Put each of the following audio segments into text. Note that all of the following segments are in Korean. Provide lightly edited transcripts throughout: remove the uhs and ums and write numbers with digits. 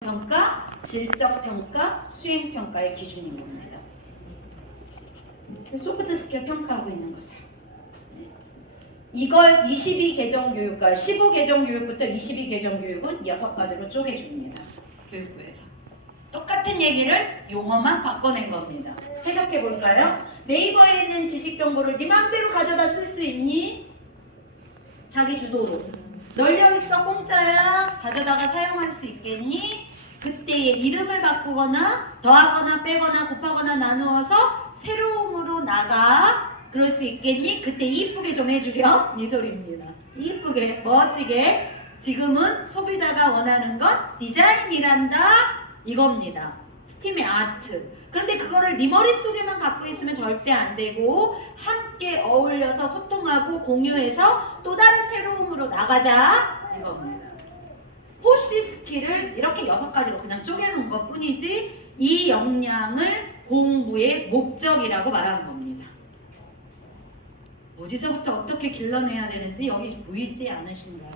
평가, 질적 평가, 수행 평가의 기준인 겁니다. 소프트 스킬 평가하고 있는 거죠. 이걸 22개정 교육과 15개정 교육부터 22개정 교육은 6가지로 쪼개줍니다. 교육부에서. 똑같은 얘기를 용어만 바꿔낸 겁니다. 해석해 볼까요? 네이버에 있는 지식 정보를 네 맘대로 가져다 쓸 수 있니? 자기 주도로. 널려있어 공짜야. 가져다가 사용할 수 있겠니? 그때의 이름을 바꾸거나 더하거나 빼거나 곱하거나 나누어서 새로움으로 나가. 그럴 수 있겠니? 그때 이쁘게 좀 해주렴. 이 소리입니다. 이쁘게 멋지게. 지금은 소비자가 원하는 건 디자인이란다 이겁니다. 스팀의 아트. 그런데 그거를 네 머릿속에만 갖고 있으면 절대 안 되고 함께 어울려서 소통하고 공유해서 또 다른 새로움으로 나가자 이겁니다. 포시 스킬을 이렇게 6가지로 그냥 쪼개놓은 것 뿐이지 이 역량을 공부의 목적이라고 말하는 겁니다. 어디서부터 어떻게 길러내야 되는지 여기 보이지 않으신가요?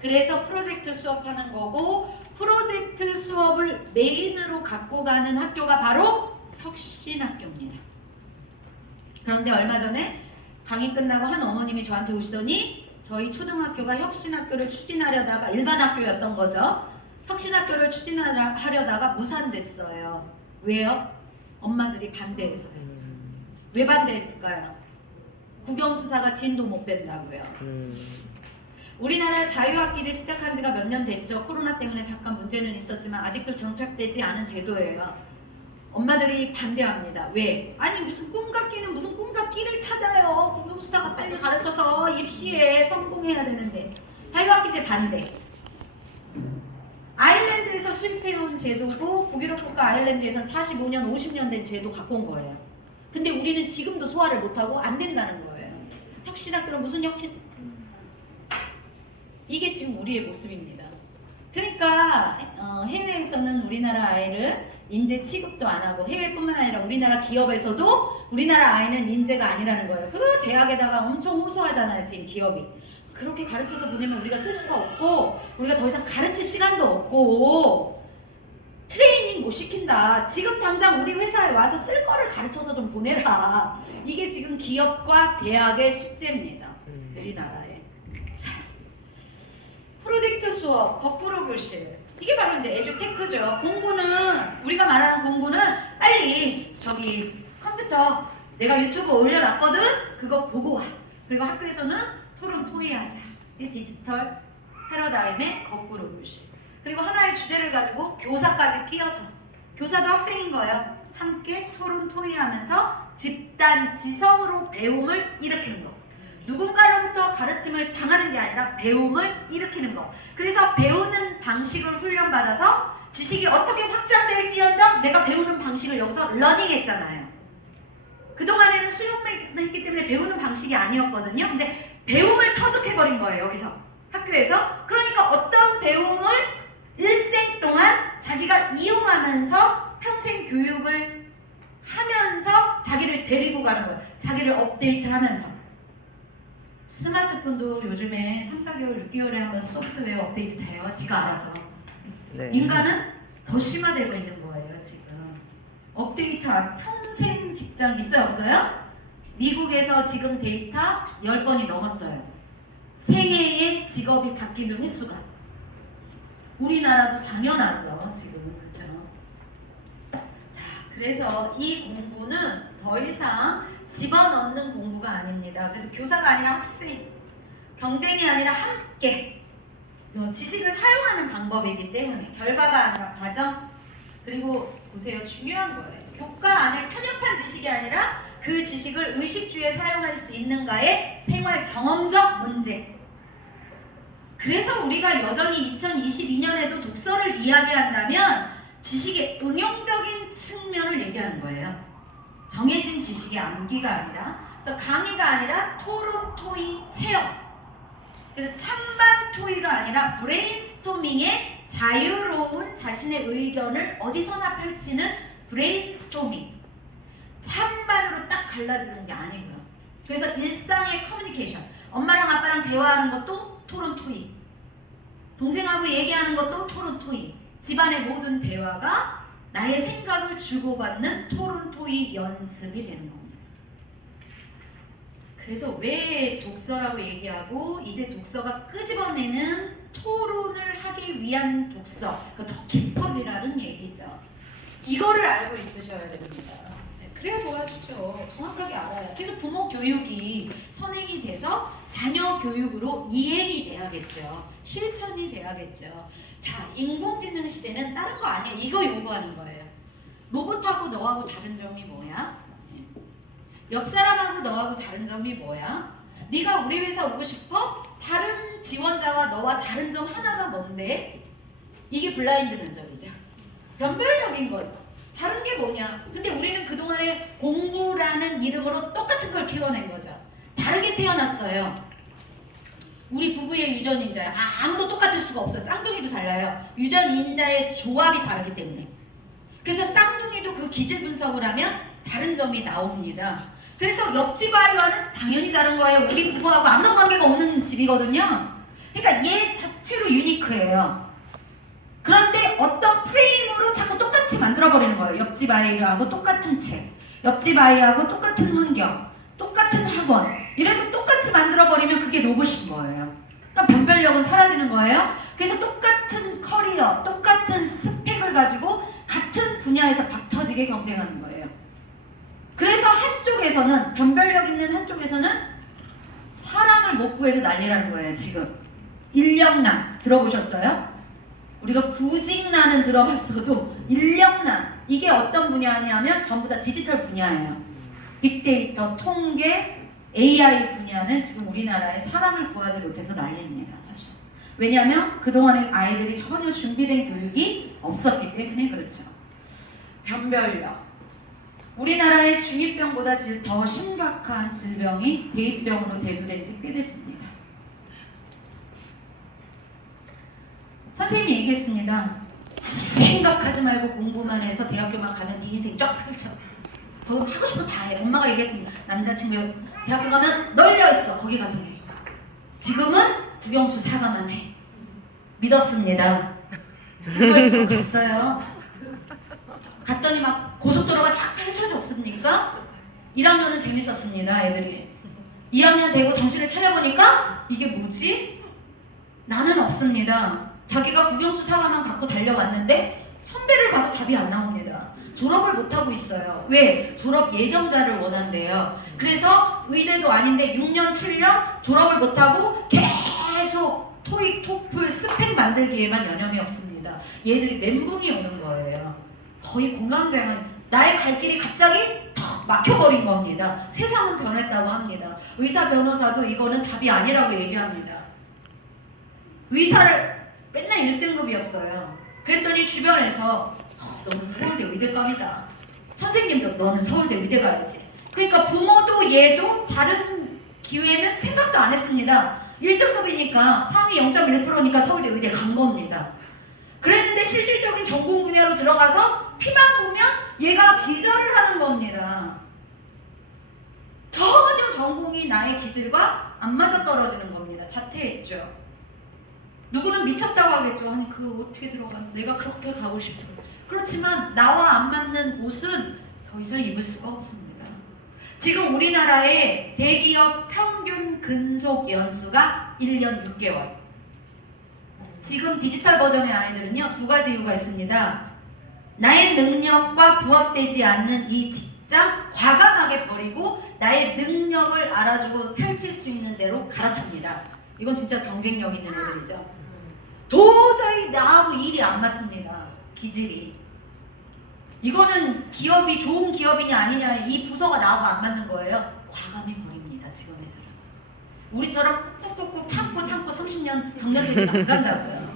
그래서 프로젝트 수업하는 거고 프로젝트 수업을 메인으로 갖고 가는 학교가 바로 혁신학교입니다. 그런데 얼마 전에 강의 끝나고 한 어머님이 저한테 오시더니 저희 초등학교가 혁신학교를 추진하려다가 일반 학교였던 거죠. 혁신학교를 추진하려다가 무산됐어요. 왜요? 엄마들이 반대해서요. 왜 반대했을까요? 국영수사가 진도 못 뺀다고요. 우리나라 자유학기제 시작한 지가 몇 년 됐죠. 코로나 때문에 잠깐 문제는 있었지만 아직도 정착되지 않은 제도예요. 엄마들이 반대합니다. 왜? 아니 무슨 꿈과 끼는 무슨 꿈과 끼를 찾아요. 국영수사가 빨리 가르쳐서 입시에 성공해야 되는데. 자유학기제 반대. 아일랜드에서 수입해온 제도고 북유럽 국가 아일랜드에선 45년, 50년 된 제도 갖고 온 거예요. 근데 우리는 지금도 소화를 못하고 안 된다는 거예요. 혁신학교는 무슨 혁신? 이게 지금 우리의 모습입니다. 그러니까 해외에서는 우리나라 아이를 인재 취급도 안 하고 해외뿐만 아니라 우리나라 기업에서도 우리나라 아이는 인재가 아니라는 거예요. 그 대학에다가 엄청 호소하잖아요. 지금 기업이. 그렇게 가르쳐서 보내면 우리가 쓸 수가 없고 우리가 더 이상 가르칠 시간도 없고 트레이닝 못 시킨다. 지금 당장 우리 회사에 와서 쓸 거를 가르쳐서 좀 보내라. 이게 지금 기업과 대학의 숙제입니다. 우리나라에. 자, 프로젝트 수업, 거꾸로 교실. 이게 바로 이제 에듀테크죠. 공부는 우리가 말하는 공부는 빨리 저기 컴퓨터 내가 유튜브 올려놨거든. 그거 보고 와. 그리고 학교에서는 토론 토의하자. 이게 디지털 패러다임의 거꾸로 교실. 그리고 하나의 주제를 가지고 교사까지 끼워서 교사도 학생인 거예요. 함께 토론 토의하면서 집단 지성으로 배움을 일으키는 거. 누군가로부터 가르침을 당하는 게 아니라 배움을 일으키는 거. 그래서 배우는 방식을 훈련받아서 지식이 어떻게 확장될지언정 내가 배우는 방식을 여기서 러닝 했잖아요. 그동안에는 수용만 했기 때문에 배우는 방식이 아니었거든요. 근데 배움을 터득해버린 거예요. 여기서 학교에서. 그러니까 어떤 배움을 일생 동안 자기가 이용하면서 평생 교육을 하면서 자기를 데리고 가는 거예요. 자기를 업데이트하면서. 스마트폰도 요즘에 3, 4개월, 6개월에 한번 소프트웨어 업데이트 돼요. 지가 알아서. 네. 인간은 더 심화되고 있는 거예요. 지금. 업데이트할 평생 직장 있어요? 없어요? 미국에서 지금 데이터 10번이 넘었어요. 생애의 직업이 바뀌는 횟수가. 우리나라도 당연하죠. 지금. 그렇죠? 자, 그래서 이 공부는 더 이상 집어넣는 공부가 아닙니다. 그래서 교사가 아니라 학생, 경쟁이 아니라 함께 지식을 사용하는 방법이기 때문에 결과가 아니라 과정. 그리고 보세요. 중요한 거예요. 교과 안에 편협한 지식이 아니라 그 지식을 의식주에 사용할 수 있는가의 생활 경험적 문제. 그래서 우리가 여전히 2022년에도 독서를 이야기한다면 지식의 응용적인 측면을 얘기하는 거예요. 정해진 지식의 암기가 아니라. 그래서 강의가 아니라 토론, 토의, 체험. 그래서 찬반 토의가 아니라 브레인스토밍의 자유로운 자신의 의견을 어디서나 펼치는 브레인스토밍. 찬반으로 딱 갈라지는 게 아니고요. 그래서 일상의 커뮤니케이션. 엄마랑 아빠랑 대화하는 것도 토론 토의. 동생하고 얘기하는 것도 토론 토의. 집안의 모든 대화가 나의 생각을 주고받는 토론 토의 연습이 되는 겁니다. 그래서 왜 독서라고 얘기하고 이제 독서가 끄집어내는 토론을 하기 위한 독서, 그러니까 더 깊어지라는 얘기죠. 이거를 알고 있으셔야 됩니다. 그래야 도와주죠. 정확하게 알아야. 그래서 부모 교육이 선행이 돼서 자녀 교육으로 이행이 돼야겠죠. 실천이 돼야겠죠. 자, 인공지능 시대는 다른 거 아니에요. 이거 요구하는 거예요. 로봇하고 너하고 다른 점이 뭐야? 옆 사람하고 너하고 다른 점이 뭐야? 네가 우리 회사 오고 싶어? 다른 지원자와 너와 다른 점 하나가 뭔데? 이게 블라인드 면접이죠. 변별력인 거죠. 다른 게 뭐냐? 근데 우리는 그동안에 공부라는 이름으로 똑같은 걸 키워낸 거죠. 다르게 태어났어요. 우리 부부의 유전인자야. 아무도 똑같을 수가 없어요. 쌍둥이도 달라요. 유전인자의 조합이 다르기 때문에. 그래서 쌍둥이도 그 기질 분석을 하면 다른 점이 나옵니다. 그래서 옆집 아이와는 당연히 다른 거예요. 우리 부부하고 아무런 관계가 없는 집이거든요. 그러니까 얘 자체로 유니크해요. 그런데 어떤 프레임으로 자꾸 똑같이 만들어버리는 거예요. 옆집 아이하고 똑같은 책, 옆집 아이하고 똑같은 환경, 똑같은 학원. 이래서 똑같이 만들어버리면 그게 로봇인 거예요. 그러니까 변별력은 사라지는 거예요. 그래서 똑같은 커리어, 똑같은 스펙을 가지고 같은 분야에서 박터지게 경쟁하는 거예요. 그래서 한쪽에서는, 변별력 있는 한쪽에서는 사람을 못 구해서 난리라는 거예요. 지금 인력난 들어보셨어요? 우리가 구직난은 들어봤어도 인력난, 이게 어떤 분야냐면 전부 다 디지털 분야예요. 빅데이터, 통계, AI 분야는 지금 우리나라에 사람을 구하지 못해서 난리입니다. 사실. 왜냐하면 그동안에 아이들이 전혀 준비된 교육이 없었기 때문에 그렇죠. 변별력. 우리나라의 중2병보다 더 심각한 질병이 대입병으로 대두된 지 꽤 됐습니다. 선생님이 얘기했습니다. 생각하지 말고 공부만 해서 대학교만 가면 네 인생 쫙 펼쳐. 거기 하고 싶은 거 다 해. 엄마가 얘기했습니다. 남자친구 대학교 가면 널려있어. 거기 가서 해. 지금은 국영수 사과만 해. 믿었습니다. 그걸 갔어요. 갔더니 막 고속도로가 쫙 펼쳐졌습니까? 1학년은 재밌었습니다. 애들이. 2학년 되고 정신을 차려보니까 이게 뭐지? 나는 없습니다. 자기가 국영수 사과만 갖고 달려왔는데 선배를 봐도 답이 안 나옵니다. 졸업을 못하고 있어요. 왜? 졸업 예정자를 원한대요. 그래서 의대도 아닌데 6년, 7년 졸업을 못하고 계속 토익, 토플, 스펙 만들기에만 여념이 없습니다. 얘들이 멘붕이 오는 거예요. 거의 공황장애, 나의 갈 길이 갑자기 턱 막혀버린 겁니다. 세상은 변했다고 합니다. 의사, 변호사도 이거는 답이 아니라고 얘기합니다. 의사를 맨날 1등급이었어요. 그랬더니 주변에서 너는 서울대 의대감이다. 선생님도 너는 서울대 의대 가야지. 그러니까 부모도 얘도 다른 기회는 생각도 안 했습니다. 1등급이니까 상위 0.1%니까 서울대 의대 간 겁니다. 그랬는데 실질적인 전공 분야로 들어가서 피만 보면 얘가 기절을 하는 겁니다. 전혀 전공이 나의 기질과 안 맞아떨어지는 겁니다. 자퇴했죠. 누구는 미쳤다고 하겠죠. 아니 그거 어떻게 들어가? 내가 그렇게 가고 싶어. 그렇지만 나와 안 맞는 옷은 더 이상 입을 수가 없습니다. 지금 우리나라의 대기업 평균 근속 연수가 1년 6개월. 지금 디지털 버전의 아이들은요, 2가지 이유가 있습니다. 나의 능력과 부합되지 않는 이 직장 과감하게 버리고 나의 능력을 알아주고 펼칠 수 있는 대로 갈아탑니다. 이건 진짜 경쟁력 있는 애들이죠. 도저히 나하고 일이 안 맞습니다. 기질이. 이거는 기업이 좋은 기업이냐 아니냐, 이 부서가 나하고 안 맞는 거예요. 과감히 버립니다. 지금 애들은. 우리처럼 꾹꾹꾹꾹 참고 30년 정년퇴직 안 간다고요.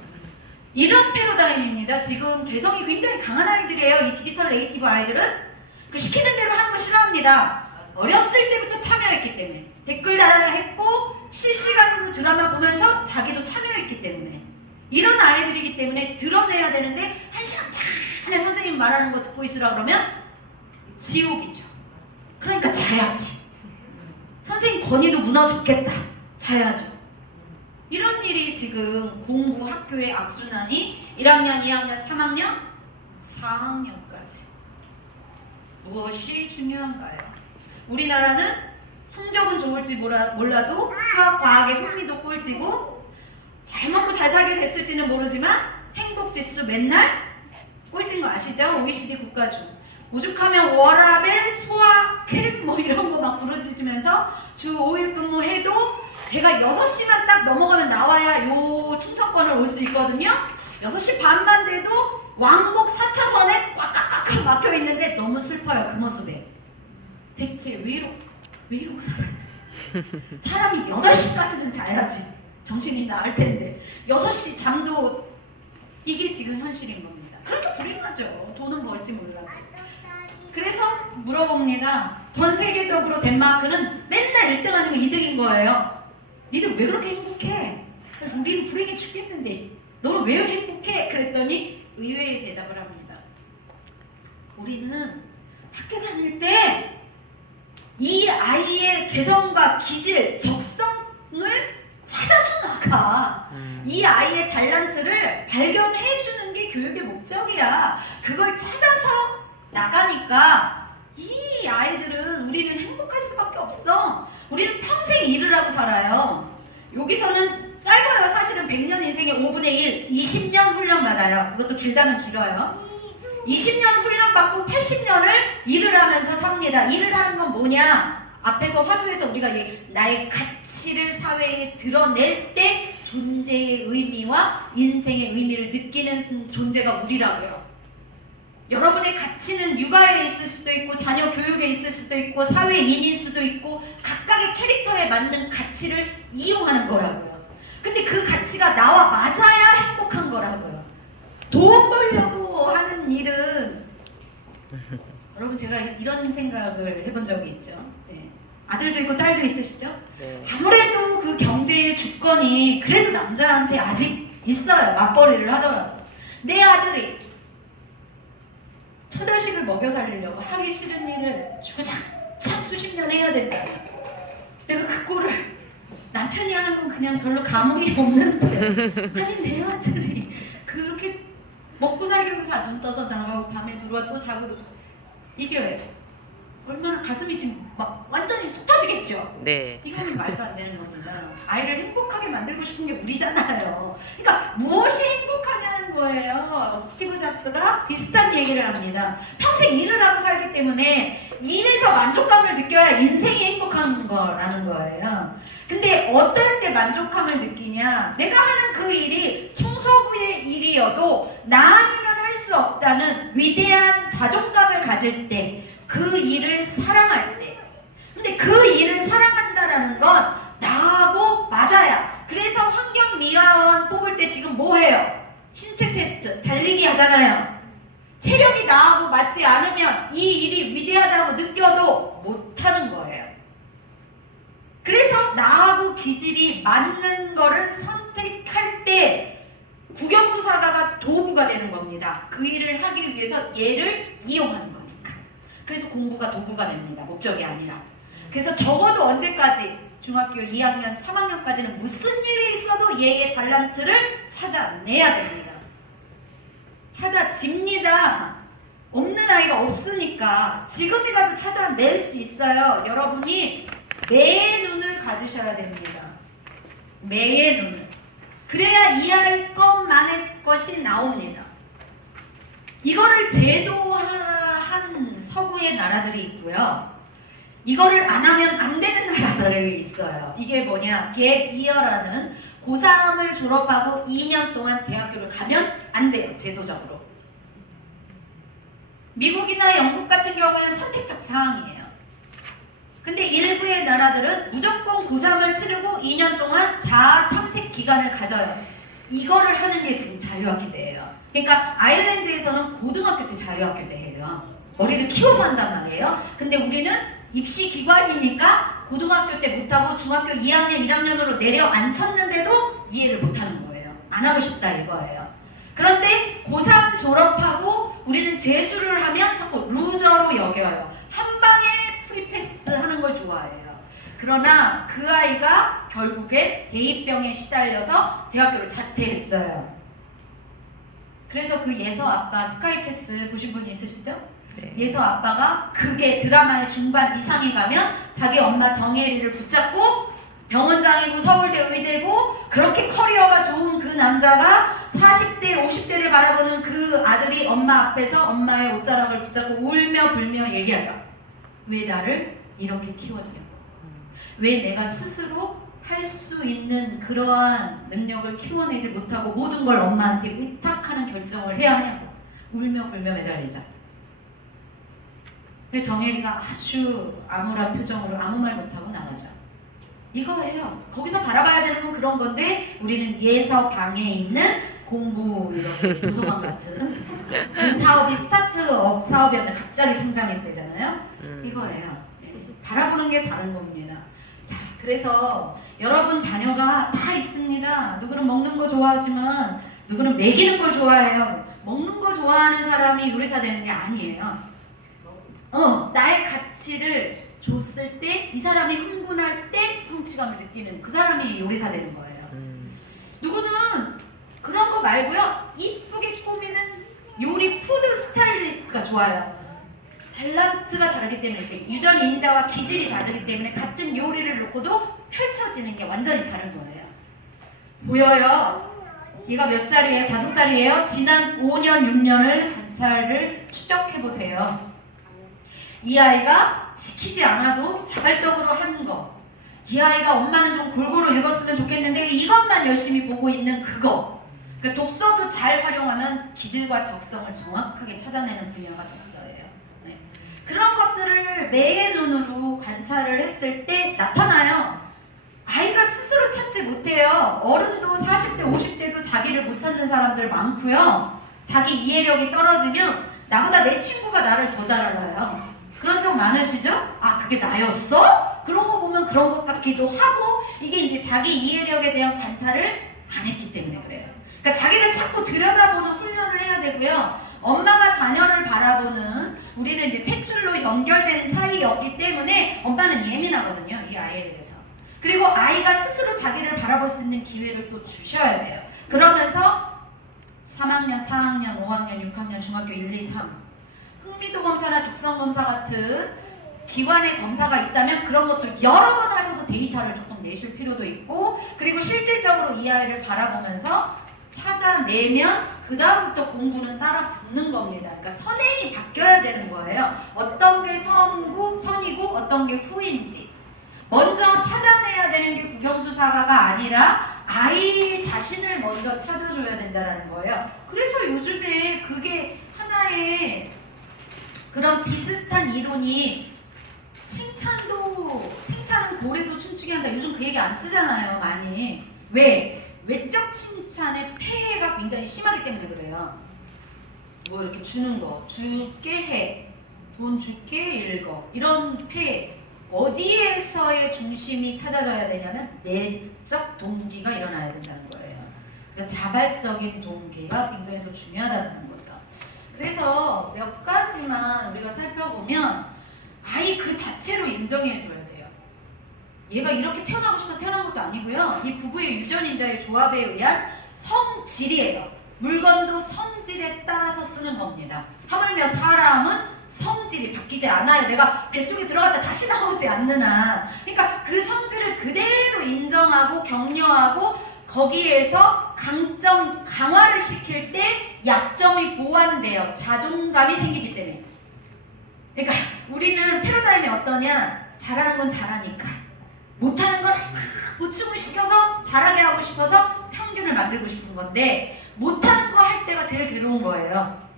이런 패러다임입니다. 지금 개성이 굉장히 강한 아이들이에요. 이 디지털 네이티브 아이들은 그 시키는 대로 하는 거 싫어합니다. 어렸을 때부터 참여했기 때문에. 댓글 달아야 했고 실시간으로 드라마 보면서 자기도 참여했기 때문에. 이런 아이들이기 때문에 드러내야 되는데 1시간 내내 선생님 말하는 거 듣고 있으라 그러면 지옥이죠. 그러니까 자야지. 선생님 권위도 무너졌겠다. 자야죠. 이런 일이 지금 공부 학교의 악순환이 1학년, 2학년, 3학년, 4학년까지. 무엇이 중요한가요? 우리나라는 성적은 좋을지 몰라도 수학, 과학에 흥미도 꼴찌고 잘 먹고 잘 살게 됐을지는 모르지만 행복지수 맨날 꼴찌인 거 아시죠? OECD 국가 중. 오죽하면 워라벨, 소아, 캔 뭐 이런 거 막 부르짖으면서 주 5일 근무해도 제가 6시만 딱 넘어가면 나와야 요 충청권을 올 수 있거든요. 6시 반만 돼도 왕복 4차선에 꽉꽉꽉 막혀 있는데 너무 슬퍼요. 그 모습에. 대체 왜 이러고 살아야 돼? 사람이 8시까지는 자야지 정신이 나을 텐데 6시 잠도 이게 지금 현실인 겁니다. 그렇게 불행하죠. 돈은 벌지 몰라도. 그래서 물어봅니다. 전 세계적으로 덴마크는 맨날 1등 하는 거 2등인 거예요. 니들 왜 그렇게 행복해? 우리는 불행해 죽겠는데 너는 왜 행복해? 그랬더니 의외의 대답을 합니다. 우리는 학교 다닐 때 이 아이의 개성과 기질, 적성을 찾아서 나가. 이 아이의 달란트를 발견해 주는 게 교육의 목적이야. 그걸 찾아서 나가니까 이 아이들은 우리는 행복할 수밖에 없어. 우리는 평생 일을 하고 살아요. 여기서는 짧아요. 사실은 100년 인생의 5분의 1, 20년 훈련 받아요. 그것도 길다면 길어요. 20년 훈련 받고 80년을 일을 하면서 삽니다. 일을 하는 건 뭐냐? 앞에서 화두에서 우리가 나의 가치를 사회에 드러낼 때 존재의 의미와 인생의 의미를 느끼는 존재가 우리라고요. 여러분의 가치는 육아에 있을 수도 있고 자녀 교육에 있을 수도 있고 사회인일 수도 있고 각각의 캐릭터에 맞는 가치를 이용하는 거라고요. 근데 그 가치가 나와 맞아야 행복한 거라고요. 돈 벌려고 하는 일은 여러분 제가 이런 생각을 해본 적이 있죠. 네. 아들도 있고 딸도 있으시죠? 네. 아무래도 그 경제의 주권이 그래도 남자한테 아직 있어요. 맞벌이를 하더라도. 내 아들이 처자식을 먹여 살리려고 하기 싫은 일을 주구장창 수십 년 해야 된다. 내가 그 꼴을 남편이 하는 건 그냥 별로 감흥이 없는데 아니 내 아들이 그렇게 먹고 살기 위해서 눈 떠서 나가고 밤에 들어와 또 자고 이겨요. 얼마나 가슴이 지금 막 완전히 속 터지겠죠? 네. 이거는 말도 안 되는 겁니다. 아이를 행복하게 만들고 싶은 게 우리잖아요. 그러니까 무엇이 행복하냐는 거예요. 스티브 잡스가 비슷한 얘기를 합니다. 평생 일을 하고 살기 때문에 일에서 만족감을 느껴야 인생이 행복한 거라는 거예요. 근데 어떨 때 만족감을 느끼냐? 내가 하는 그 일이 청소부의 일이어도 나 아니면 할 수 없다는 위대한 자존감을 가질 때, 그 일을 사랑할 때. 근데 그 일을 사랑한다라는 건 나하고 맞아야. 그래서 환경미화원 뽑을 때 지금 뭐 해요? 신체 테스트, 달리기 하잖아요. 체력이 나하고 맞지 않으면 이 일이 위대하다고 느껴도 못하는 거예요. 그래서 나하고 기질이 맞는 거를 선택할 때 국영수사가가 도구가 되는 겁니다. 그 일을 하기 위해서 얘를 이용하는 거니까. 그래서 공부가 도구가 됩니다. 목적이 아니라. 그래서 적어도 언제까지? 중학교 2학년, 3학년까지는 무슨 일이 있어도 얘의 달란트를 찾아내야 됩니다. 찾아집니다. 없는 아이가 없으니까 지금이라도 찾아낼 수 있어요. 여러분이 매의 눈을 가지셔야 됩니다. 매의 눈을. 그래야 이 아이 것만의 것이 나옵니다. 이거를 제도화한 서구의 나라들이 있고요. 이거를 안 하면 안 되는 나라들이 있어요. 이게 뭐냐? 갭 이어라는 고3을 졸업하고 2년 동안 대학교를 가면 안 돼요. 제도적으로. 미국이나 영국 같은 경우는 선택적 사항이에요. 근데 일부의 나라들은 무조건 고3을 치르고 2년 동안 자아 탐색 기간을 가져요. 이거를 하는 게 지금 자유학기제예요. 그러니까 아일랜드에서는 고등학교 때 자유학기제예요. 머리를 키워서 한단 말이에요. 근데 우리는 입시 기관이니까 고등학교 때 못하고 중학교 2학년, 1학년으로 내려앉혔는데도 이해를 못하는 거예요. 안 하고 싶다 이거예요. 그런데 고3 졸업하고 우리는 재수를 하면 자꾸 루저로 여겨요. 한 방에 프리패스 하는 걸 좋아해요. 그러나 그 아이가 결국에 대입병에 시달려서 대학교를 자퇴했어요. 그래서 그 예서 아빠 스카이캐슬 보신 분이 있으시죠? 네. 예서 아빠가 그게 드라마의 중반 이상에 가면 자기 엄마 정혜리를 붙잡고 병원장이고 서울대 의대고 그렇게 커리어가 좋은 그 남자가 40대 50대를 바라보는 그 아들이 엄마 앞에서 엄마의 옷자락을 붙잡고 울며 불며 얘기하죠. 왜 나를 이렇게 키워주냐고. 왜 내가 스스로 할 수 있는 그러한 능력을 키워내지 못하고 모든 걸 엄마한테 의탁하는 결정을 해야 하냐고. 울며 불며 매달리자. 근데 정혜리가 아주 암울한 표정으로 아무 말 못하고 나가죠. 이거예요. 거기서 바라봐야 되는 건 그런 건데 우리는 예서 방에 있는 공부 이런 도서관 같은 그 사업이 스타트업 사업이었는데 갑자기 성장했대잖아요. 이거예요. 바라보는 게 다른 겁니다. 자, 그래서 여러분 자녀가 다 있습니다. 누구는 먹는 거 좋아하지만 누구는 먹이는 걸 좋아해요. 먹는 거 좋아하는 사람이 요리사 되는 게 아니에요. 나의 가치를 줬을 때 이 사람이 흥분할 때 성취감을 느끼는 그 사람이 요리사 되는 거예요. 누구는 그런 거 말고요. 이쁘게 꾸미는 요리 푸드 스타일리스트가 좋아요. 탤런트가 다르기 때문에 이렇게 유전 인자와 기질이 다르기 때문에 같은 요리를 놓고도 펼쳐지는 게 완전히 다른 거예요. 보여요? 얘가 몇 살이에요? 5살이에요? 지난 5년, 6년을 관찰을 추적해보세요. 이 아이가 시키지 않아도 자발적으로 한 거, 이 아이가 엄마는 좀 골고루 읽었으면 좋겠는데 이것만 열심히 보고 있는 그거. 그러니까 독서도 잘 활용하면 기질과 적성을 정확하게 찾아내는 분야가 독서예요. 네. 그런 것들을 매의 눈으로 관찰을 했을 때 나타나요. 아이가 스스로 찾지 못해요. 어른도 40대, 50대도 자기를 못 찾는 사람들 많고요. 자기 이해력이 떨어지면 나보다 내 친구가 나를 더 잘 알아요. 그런 적 많으시죠? 아, 그게 나였어? 그런 거 보면 그런 것 같기도 하고 이게 이제 자기 이해력에 대한 관찰을 안 했기 때문에 그래요. 그러니까 자기를 자꾸 들여다보는 훈련을 해야 되고요. 엄마가 자녀를 바라보는 우리는 이제 탯줄로 연결된 사이였기 때문에 엄마는 예민하거든요. 이 아이에 대해서. 그리고 아이가 스스로 자기를 바라볼 수 있는 기회를 또 주셔야 돼요. 그러면서 3학년, 4학년, 5학년, 6학년, 중학교 1, 2, 3 흥미도 검사나 적성 검사 같은 기관의 검사가 있다면 그런 것들 여러 번 하셔서 데이터를 조금 내실 필요도 있고 그리고 실질적으로 이 아이를 바라보면서 찾아내면 그 다음부터 공부는 따라 붙는 겁니다. 그러니까 선행이 바뀌어야 되는 거예요. 어떤 게 선이고 어떤 게 후인지 먼저 찾아내야 되는 게 국영수사가가 아니라 아이 자신을 먼저 찾아줘야 된다는 거예요. 그래서 요즘에 그게 하나의 그런 비슷한 이론이 칭찬은 고래도 춤추게 한다. 요즘 그 얘기 안 쓰잖아요, 많이. 왜? 외적 칭찬의 폐해가 굉장히 심하기 때문에 그래요. 뭐 이렇게 주는 거, 줄게 해, 돈 줄게 읽어. 이런 폐해. 어디에서의 중심이 찾아져야 되냐면 내적 동기가 일어나야 된다는 거예요. 그래서 자발적인 동기가 굉장히 더 중요하다는 거죠. 그래서 몇 가지만 우리가 살펴보면 아이 그 자체로 인정해줘야 돼요. 얘가 이렇게 태어나고 싶어서 태어난 것도 아니고요. 이 부부의 유전인자의 조합에 의한 성질이에요. 물건도 성질에 따라서 쓰는 겁니다. 하물며 사람은 성질이 바뀌지 않아요. 내가 뱃속에 들어갔다 다시 나오지 않는 한. 그러니까 그 성질을 그대로 인정하고 격려하고 거기에서 강점 강화를 시킬 때 약점이 보완돼요. 자존감이 생기기 때문에. 그러니까 우리는 패러다임이 어떠냐? 잘하는 건 잘하니까 못하는 건 보충을 시켜서 잘하게 하고 싶어서 평균을 만들고 싶은 건데 못하는 거 할 때가 제일 괴로운 거예요.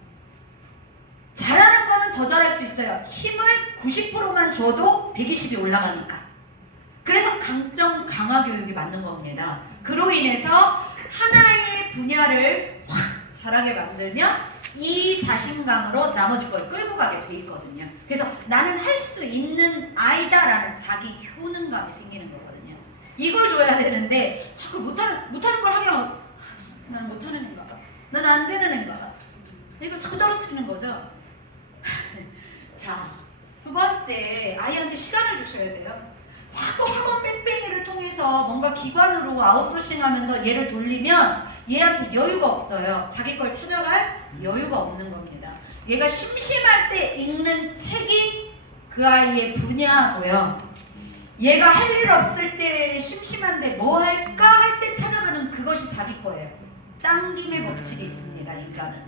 잘하는 거는 더 잘할 수 있어요. 힘을 90%만 줘도 120이 올라가니까. 그래서 강점 강화 교육이 맞는 겁니다. 그로 인해서 하나의 분야를 확 잘하게 만들면 이 자신감으로 나머지 걸 끌고 가게 돼 있거든요. 그래서 나는 할 수 있는 아이다라는 자기 효능감이 생기는 거거든요. 이걸 줘야 되는데 자꾸 못하는 걸 하게 하면 나는 못하는 애인가 봐. 나는 안 되는 애인가 봐. 이걸 자꾸 떨어뜨리는 거죠. 자, 두 번째, 아이한테 시간을 주셔야 돼요. 자꾸 학원 뺑뺑이를 통해서 뭔가 기관으로 아웃소싱하면서 얘를 돌리면 얘한테 여유가 없어요. 자기 걸 찾아갈 여유가 없는 겁니다. 얘가 심심할 때 읽는 책이 그 아이의 분야고요. 얘가 할 일 없을 때 심심한데 뭐 할까 할 때 찾아가는 그것이 자기 거예요. 당김의 법칙이 있습니다. 인간은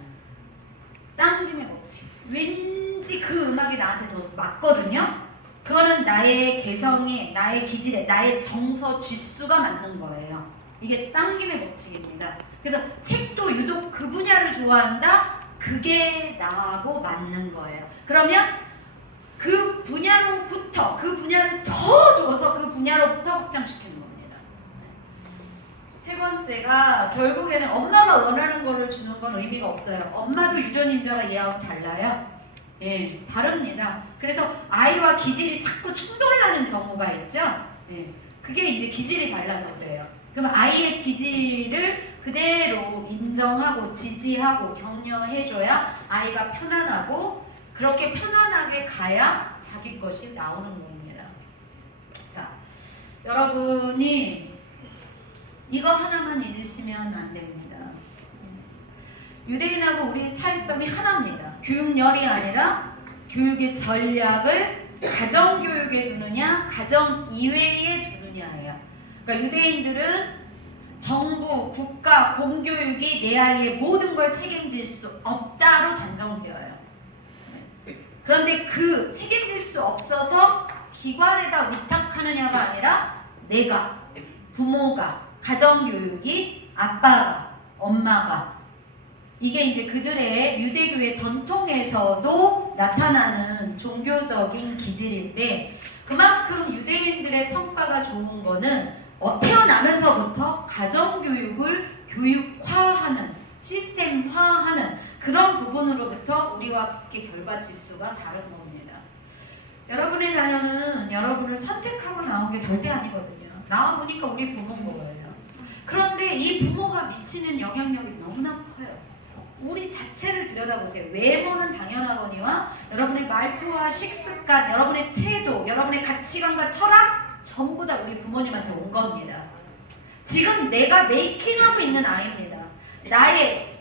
당김의 법칙. 왠지 그 음악이 나한테 더 맞거든요. 그거는 나의 개성에, 나의 기질에, 나의 정서 지수가 맞는 거예요. 이게 당김의 법칙입니다. 그래서 책도 유독 그 분야를 좋아한다? 그게 나하고 맞는 거예요. 그러면 그 분야로부터, 그 분야를 더 줘서 그 분야로부터 확장시키는 겁니다. 세 번째가 결국에는 엄마가 원하는 거를 주는 건 의미가 없어요. 엄마도 유전인자가 얘하고 달라요. 예, 다릅니다. 그래서 아이와 기질이 자꾸 충돌나는 경우가 있죠. 예, 그게 이제 기질이 달라서 그래요. 그러면 아이의 기질을 그대로 인정하고 지지하고 격려해줘야 아이가 편안하고 그렇게 편안하게 가야 자기 것이 나오는 겁니다. 자, 여러분이 이거 하나만 잊으시면 안 됩니다. 유대인하고 우리 차이점이 하나입니다. 교육열이 아니라 교육의 전략을 가정교육에 두느냐 가정 이외에 두느냐예요. 그러니까 유대인들은 정부, 국가, 공교육이 내 아이의 모든 걸 책임질 수 없다로 단정지어요. 그런데 그 책임질 수 없어서 기관에다 위탁하느냐가 아니라 내가, 부모가, 가정교육이 아빠가, 엄마가 이게 이제 그들의 유대교의 전통에서도 나타나는 종교적인 기질인데 그만큼 유대인들의 성과가 좋은 거는 태어나면서부터 가정교육을 교육화하는 시스템화하는 그런 부분으로부터 우리와 이렇게 결과 지수가 다른 겁니다. 여러분의 자녀는 여러분을 선택하고 나온 게 절대 아니거든요. 나와 보니까 우리 부모인 거예요. 그런데 이 부모가 미치는 영향력이 너무나 커요. 우리 자체를 들여다보세요. 외모는 당연하거니와 여러분의 말투와 식습관, 여러분의 태도, 여러분의 가치관과 철학 전부 다 우리 부모님한테 온 겁니다. 지금 내가 메이킹하고 있는 아이입니다. 나의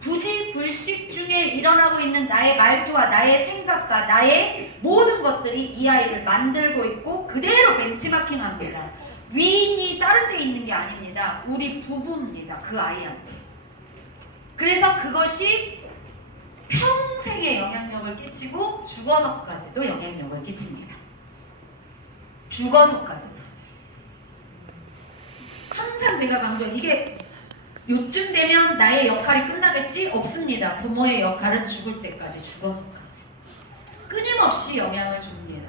부지불식 중에 일어나고 있는 나의 말투와 나의 생각과 나의 모든 것들이 이 아이를 만들고 있고 그대로 벤치마킹합니다. 위인이 다른 데 있는 게 아닙니다. 우리 부부입니다. 그 아이한테. 그래서 그것이 평생에 영향력을 끼치고 죽어서까지도 영향력을 끼칩니다. 죽어서까지도. 항상 제가 강조해요. 이게 요쯤 되면 나의 역할이 끝나겠지? 없습니다. 부모의 역할은 죽을 때까지, 죽어서까지. 끊임없이 영향을 줍니다.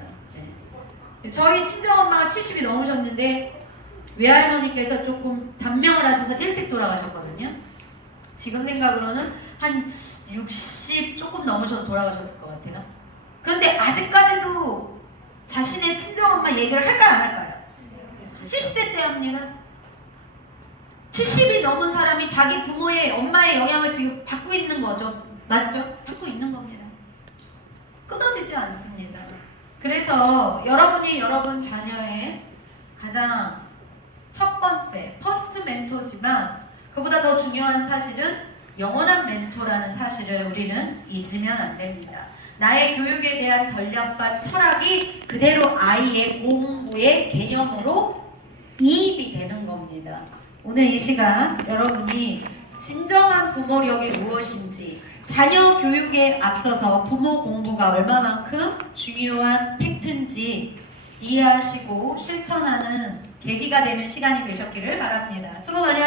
네. 저희 친정엄마가 70이 넘으셨는데 외할머니께서 조금 단명을 하셔서 일찍 돌아가셨거든요. 지금 생각으로는 한 60 조금 넘으셔서 돌아가셨을 것 같아요. 그런데 아직까지도 자신의 친정엄마 얘기를 할까요 안 할까요? 70대 때 합니다. 70이 넘은 사람이 자기 부모의 엄마의 영향을 지금 받고 있는 거죠. 맞죠? 받고 있는 겁니다. 끊어지지 않습니다. 그래서 여러분이 여러분 자녀의 가장 첫 번째 퍼스트 멘토지만 그보다 더 중요한 사실은 영원한 멘토라는 사실을 우리는 잊으면 안 됩니다. 나의 교육에 대한 전략과 철학이 그대로 아이의 공부의 개념으로 이입이 되는 겁니다. 오늘 이 시간 여러분이 진정한 부모력이 무엇인지 자녀 교육에 앞서서 부모 공부가 얼마만큼 중요한 팩트인지 이해하시고 실천하는 계기가 되는 시간이 되셨기를 바랍니다. 수고 많이